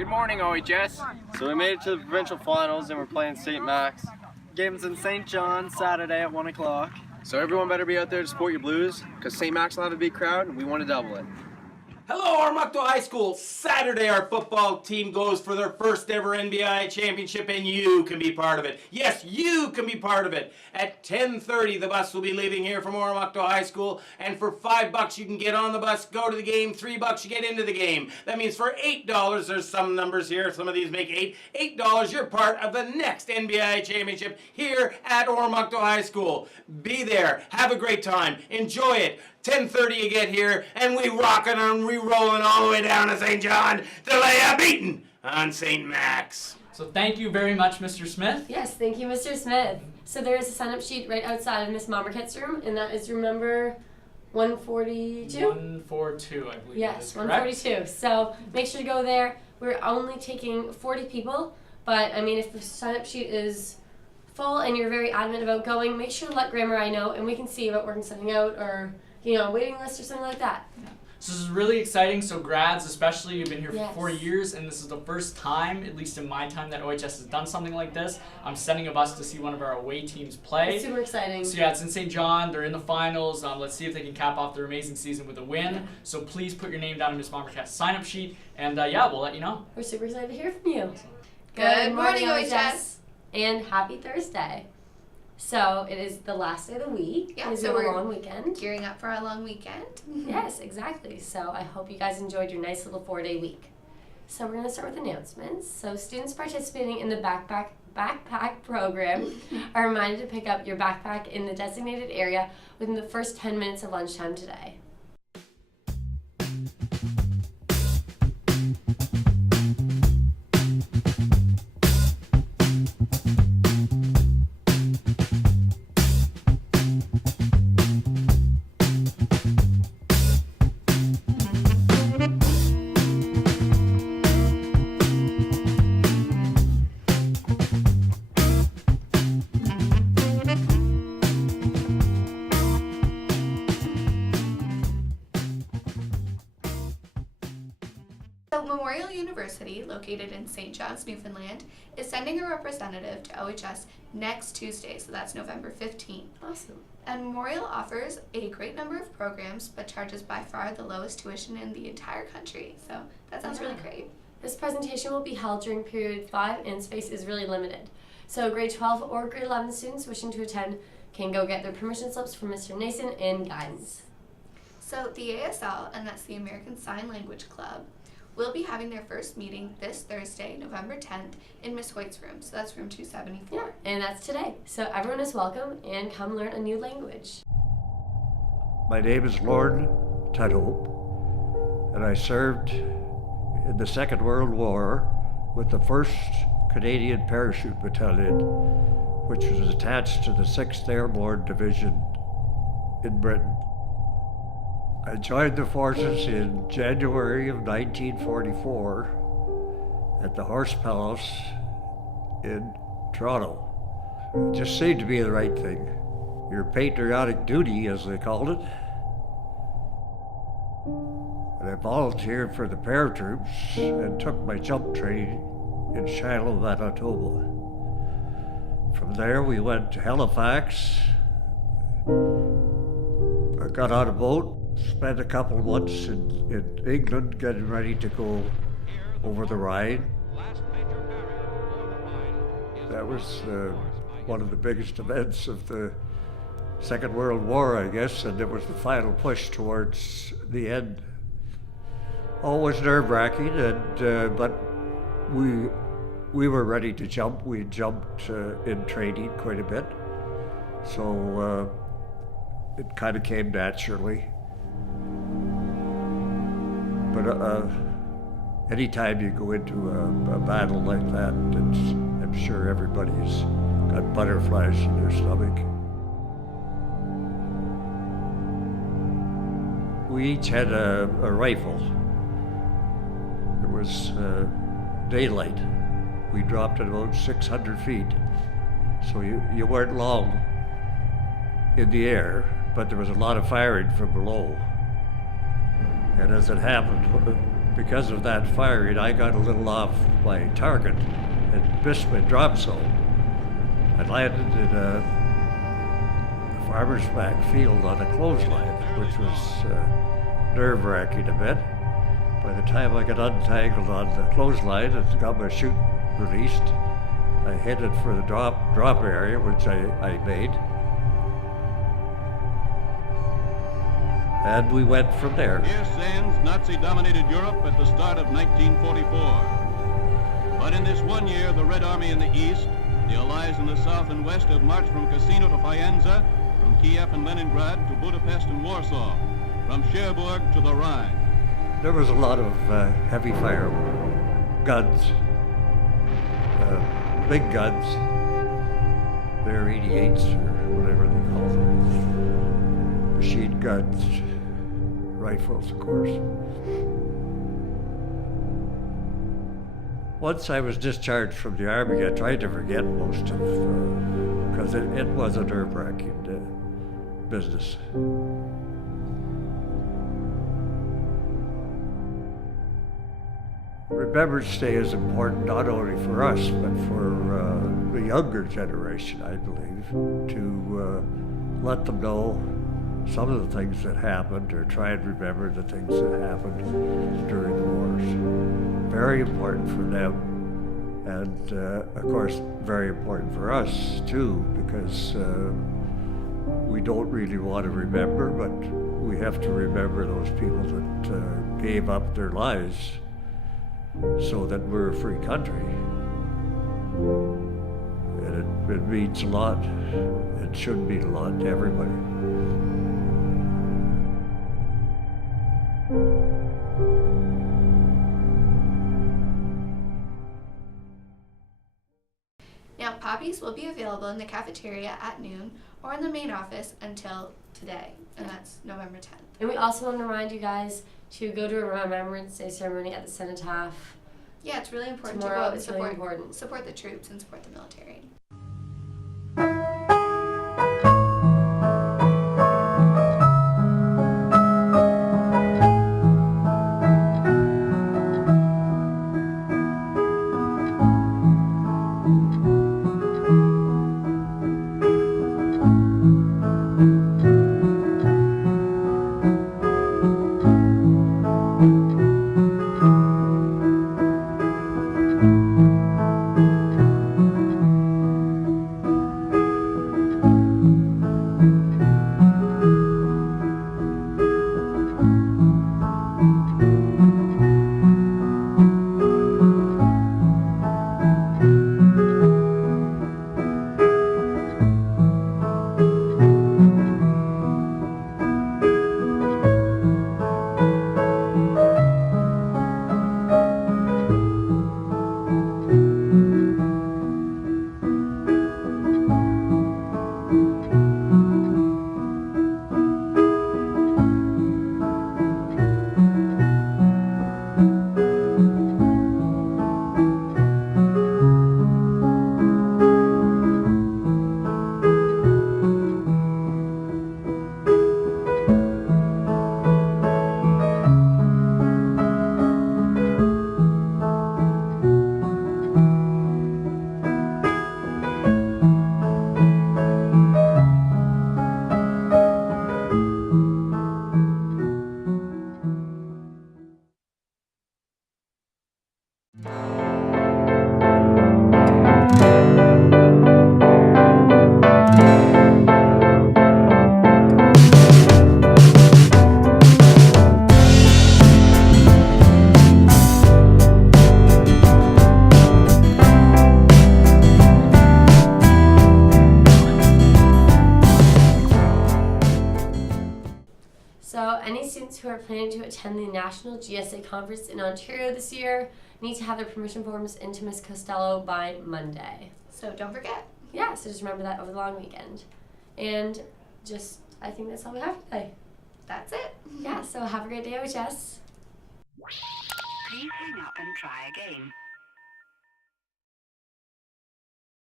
Good morning, OHS. So we made it to the provincial finals and we're playing St. Max. Games in St. John, Saturday at 1 o'clock. So everyone better be out there to support your Blues, because St. Max will have a big crowd and we want to double it. Hello, Oromocto High School. Saturday, our football team goes for their first ever NBA championship, and you can be part of it. Yes, you can be part of it. At 10:30, the bus will be leaving here from Oromocto High School, and for $5 you can get on the bus, go to the game. $3 you get into the game. That means for $8, there's some numbers here, some of these make $8, you're part of the next NBA championship here at Oromocto High School. Be there, have a great time, enjoy it. 10:30 you get here, and we rockin' and we rollin' all the way down to St. John to lay a beatin' on St. Max. So thank you very much, Mr. Smith. Yes, thank you, Mr. Smith. So there is a sign-up sheet right outside of Miss Marmarket's room, and that is room number 142? 142, I believe. Yes, that is correct. 142. So make sure to go there. We're only taking 40 people, but I mean, if the sign-up sheet is full and you're very adamant about going, make sure to let Grandma and I know, and we can see about working something out, or a waiting list or something like that. Yeah. So this is really exciting. So grads, especially, you've been here Yes. for 4 years, and this is the first time, at least in my time, that OHS has done something like this. I'm sending a bus to see one of our away teams play. It's super exciting. So yeah, it's in St. John. They're in the finals. Let's see if they can cap off their amazing season with a win. Yeah. So please put your name down on Miss Marmarket's sign-up sheet, and yeah, we'll let you know. We're super excited to hear from you. Good morning, OHS. And happy Thursday. So it is the last day of the week. Yeah, It's so a we're long weekend. gearing up for our long weekend. Yes, exactly. So I hope you guys enjoyed your nice little 4-day week. So we're going to start with announcements. So students participating in the backpack program are reminded to pick up your backpack in the designated area within the first 10 minutes of lunchtime today. So Memorial University, located in St. John's, Newfoundland, is sending a representative to OHS next Tuesday, so that's November 15th. Awesome. And Memorial offers a great number of programs, but charges by far the lowest tuition in the entire country. So that sounds really great. This presentation will be held during period 5 and space is really limited. So grade 12 or grade 11 students wishing to attend can go get their permission slips from Mr. Nason and guidance. So the ASL, and that's the American Sign Language Club, will be having their first meeting this Thursday, November 10th, in Miss Hoyt's room. So that's room 274. Yeah, and that's today. So everyone is welcome and come learn a new language. My name is Lord Tudhope, and I served in the Second World War with the 1st Canadian Parachute Battalion, which was attached to the 6th Airborne Division in Britain. I joined the forces in January of 1944 at the Horse Palace in Toronto. It just seemed to be the right thing. Your patriotic duty, as they called it. And I volunteered for the paratroops and took my jump training in Shiloh, Manitoba. From there we went to Halifax. I got on a boat, spent a couple of months in England getting ready to go over the Rhine. That was one of the biggest events of the Second World War, I guess, and it was the final push towards the end. Always nerve-wracking, and but we were ready to jump. We jumped in training quite a bit, so it kind of came naturally. But anytime you go into a battle like that, I'm sure everybody's got butterflies in their stomach. We each had a rifle. It was daylight. We dropped at about 600 feet, so you weren't long in the air, but there was a lot of firing from below. And as it happened, because of that firing, I got a little off my target and missed my drop zone. I landed in a farmer's back field on a clothesline, which was nerve-wracking a bit. By the time I got untangled on the clothesline and got my chute released, I headed for the drop area, which I made. And we went from there. Here stands Nazi-dominated Europe at the start of 1944. But in this 1 year, the Red Army in the east, the Allies in the south and west have marched from Cassino to Faenza, from Kiev and Leningrad to Budapest and Warsaw, from Cherbourg to the Rhine. There was a lot of heavy fire guns, big guns. They're 88s or whatever they call them. Machine guns, rifles, of course. Once I was discharged from the Army, I tried to forget most of, because it was a nerve-wracking business. Remembrance Day is important not only for us, but for the younger generation, I believe, to let them know some of the things that happened, or try and remember the things that happened during the wars. Very important for them, and of course, very important for us too, because we don't really want to remember, but we have to remember those people that gave up their lives so that we're a free country. And it means a lot. It should mean a lot to everybody. Now, poppies will be available in the cafeteria at noon or in the main office until today, and that's November 10th. And we also want to remind you guys to go to a Remembrance Day ceremony at the Cenotaph. Yeah, it's really important Tomorrow to go out and is really important. support the troops and support the military. So any students who are planning to attend the National GSA Conference in Ontario this year need to have their permission forms into Ms. Costello by Monday. So don't forget. Yeah, so just remember that over the long weekend. And I think that's all we have today. That's it. Yeah, so have a great day, OHS. Please hang up and try again.